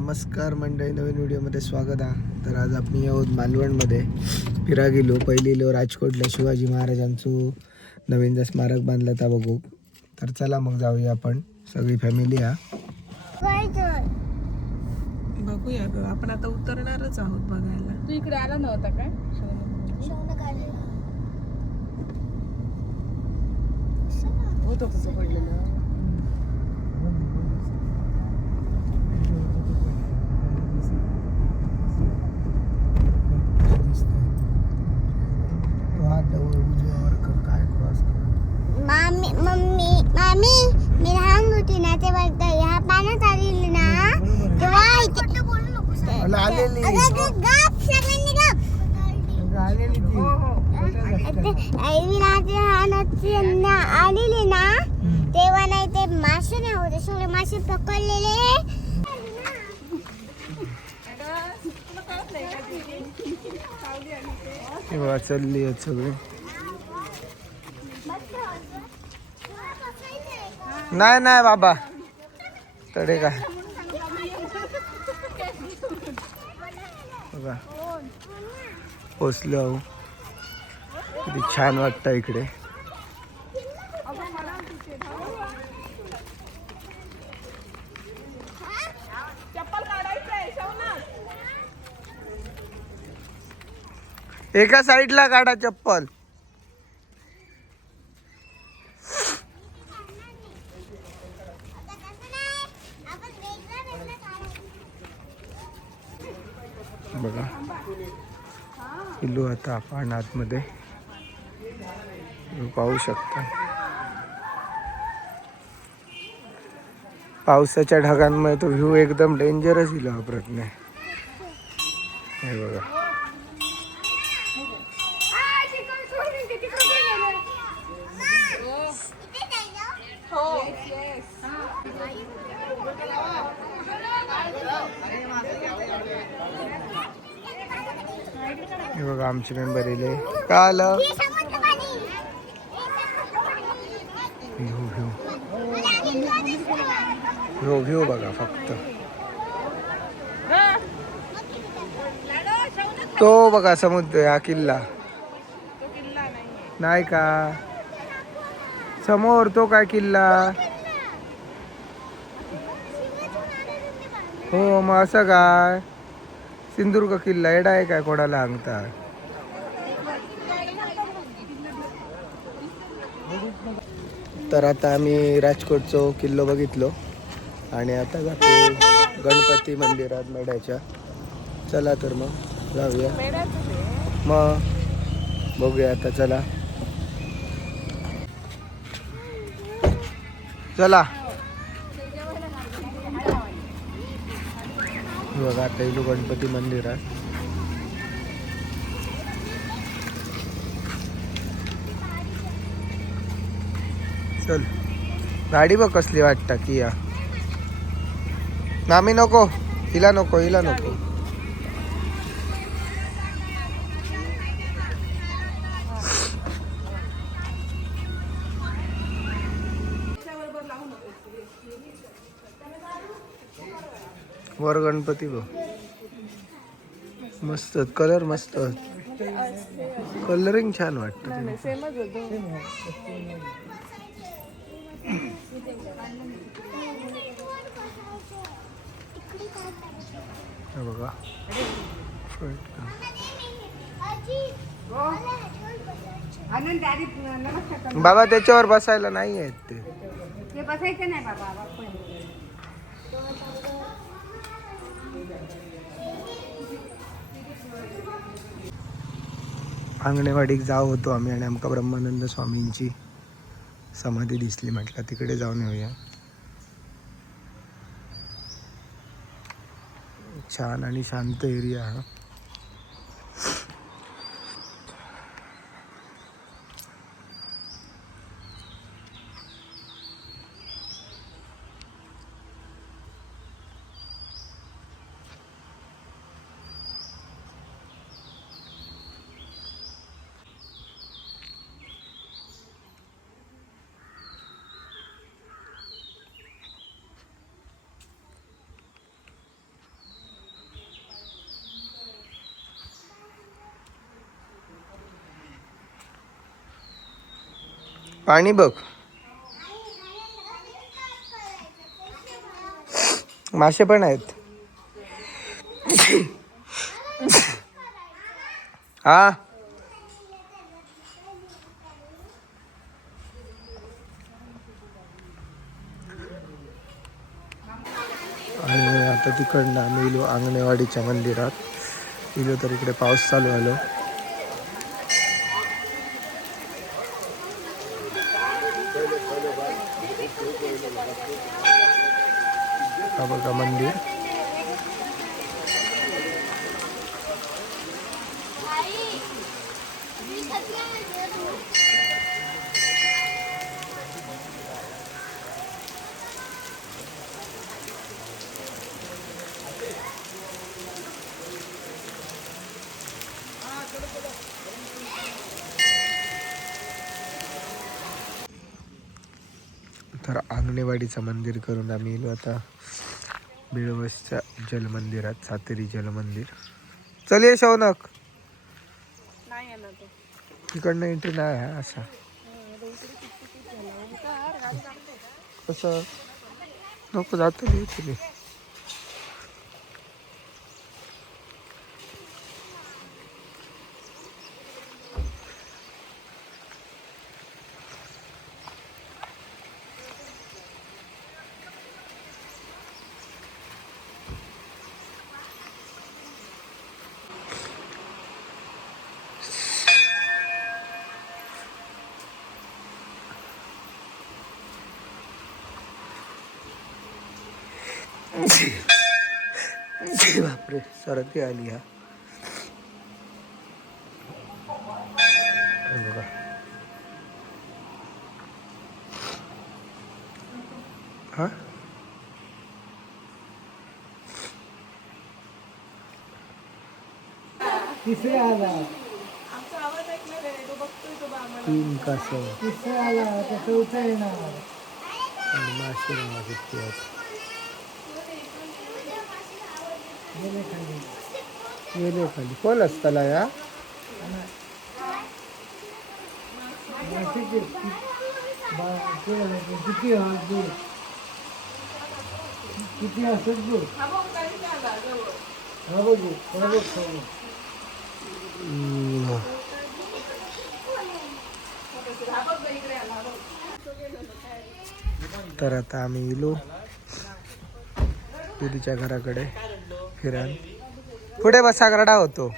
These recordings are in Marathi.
नमस्कार मंडळी, नवीन व्हिडिओमध्ये स्वागत आहे. तर आज आपण आहोत मालवणमध्ये फिरा गेलो. पहिलीलो राजकोटला शिवाजी महाराजांचं नवीन जे स्मारक बांधलं था बघू. तर चला मग जाऊया आपण सगळी फॅमिली हा. बघूया ग, आपण आता उतरणारच आहोत बघायला. तू इकडे आला नव्हता काय? होतो कसं पडलेलं. मामी मी लहान होती ना तेव्हा एकदा ह्या पाण्यात आलेली ना तेव्हा आलेली ना तेव्हा नाही ते मासे नाही होते, सगळे मासे पकडलेले. चालली आहेत सगळे. नाही नाही बाबा तडे काय बघा पोचलो. किती छान वाटतं इकडे. एका साईडला काढा चप्पल. बघा किल्लू आता आपण आतमध्ये पाहू शकता. पावसाच्या ढगांमुळे तो व्ह्यू एकदम डेंजरस दिला हा प्रश्न. हे बघा हे बघा आमचे मेंबर येले. का आलं व्ह्यू बघा फक्त. तो बघा समुद्र, हा किल्ला नाही का समोर तो काय किल्ला. हो मग असं काय सिंधुदुर्ग किल्ला एडा आहे काय कोणाला सांगता. तर आता आम्ही राजकोटचा किल्लो बघितलो आणि आता जातो गणपती मंदिरात मेढ्याच्या. चला तर मग जाऊया, मग बघूया आता. चला चला बघा आता इलो गणपती मंदिरात. चल गाडी बघ कसली वाटतं की या. नामी नको, हिला नको, हिला नको. वर गणपती बघ मस्त, कलर मस्त, कलरिंग छान वाटतं. बघा बाबा त्याच्यावर बसायला नाही आहेत ते बसायचं नाही बाबा. अंगणेवाडीत जाऊ होतो आम्ही आणि आमका ब्रह्मानंद स्वामींची समाधी दिसली. म्हटलं तिकडे जाऊन येऊया. छान आणि शांत एरिया हा. पाणी बघ. मासे पण आहेत. हा आणि आता तिकडनं आम्ही इलो अंगणेवाडीच्या मंदिरात इलो तर इकडे पाऊस चालू झालो. हा बघा मंदिर. तर अंगणेवाडीचं मंदिर करून आम्ही इलो आता बिळवसच्या जलमंदिरात, सातेरी जलमंदिर. चल ये शौनक. नाही येणार तो. तिकडनं एंट्री नाही आहे असा. कसं नको जातो मी तुम्ही. बापरे सरती आली. बघा हा तिसरे आला. आमचा आवाज ऐकणार आहे तो, बघतोय तो आम्हाला. 3 कासव. तिसरे आला आता चौथा येणार. आणि मासे मागितले आहेत. गेले खाली. कोण असताला या किती असत बघ. हा बघू तर आता आम्ही इलो दीदीच्या घराकडे फिरान. पुढे बसा गरडा होतो.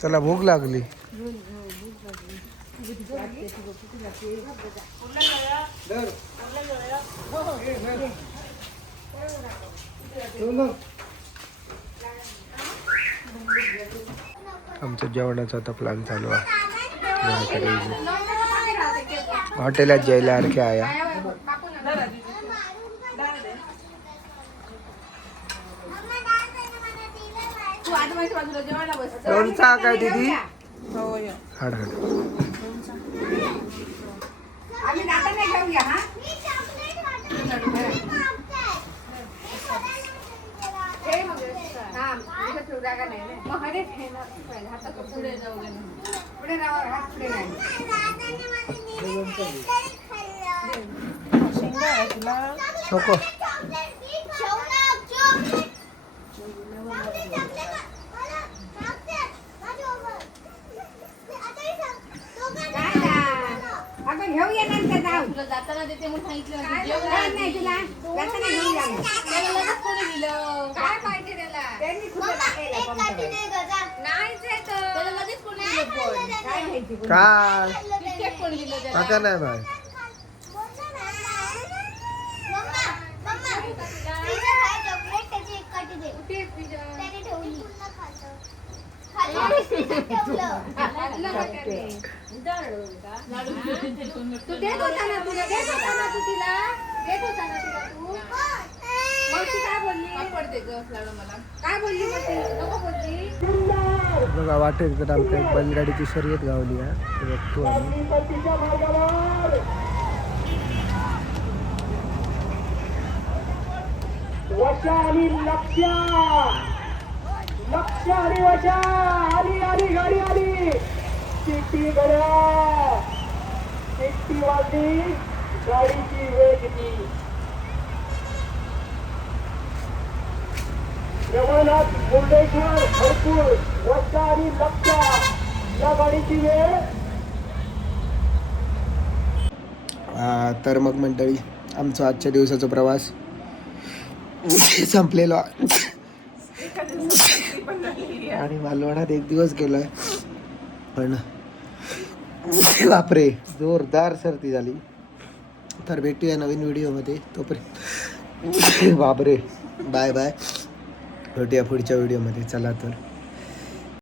चला भूक लागली. आमचं जेवणाचा आता प्लॅन चालू आहे. हॉटेलात जायला आणखी आया. लोणचा काय दीदी. हाड हाड. नको घेऊया नंतर जाऊ. जाताना देते म्हणून सांगितलं नाही तुला. जाताना घेऊन जा. त्याला लगेच कोणी दिलं? काय पाहिजे त्याला? त्यांनी खुलं टाकायला नाहीच येत. त्याला लगेच कोणी दिलं पण? काय माहिती कोणी? काय किटकॅट कोणी दिलं त्याला? काका नाही बाय. तू देत होता ना, तुला देत होता ना, तू तिला देत होता ना तिला तू. मग ती काय बोलली? पडते ग लाडू मला. काय बोलली मग ती? नको बोलली. बघा वाटेल तर आमच्या एक बैलगाडीची शर्यत गावली आहे. ते बघतो आम्ही. लक्ष आणि वशा आली आली गाडी आली चिठ्ठी गड्या चिठ्ठी वाजली गाडीची वेळ किती जगन्नाथ मुर्डेश्वर भरपूर वशा आणि लक्ष या गाडीची वेळ तर मग मंडळी आमचा आजच्या दिवसाचा प्रवास संपलेला आणि मालवणात एक दिवस गेलोय पण बापरे जोरदार सर्दी झाली. तर भेटूया नवीन व्हिडिओमध्ये तोपर्यंत बापरे बाय बाय भेटूया पुढच्या व्हिडिओमध्ये. चला तर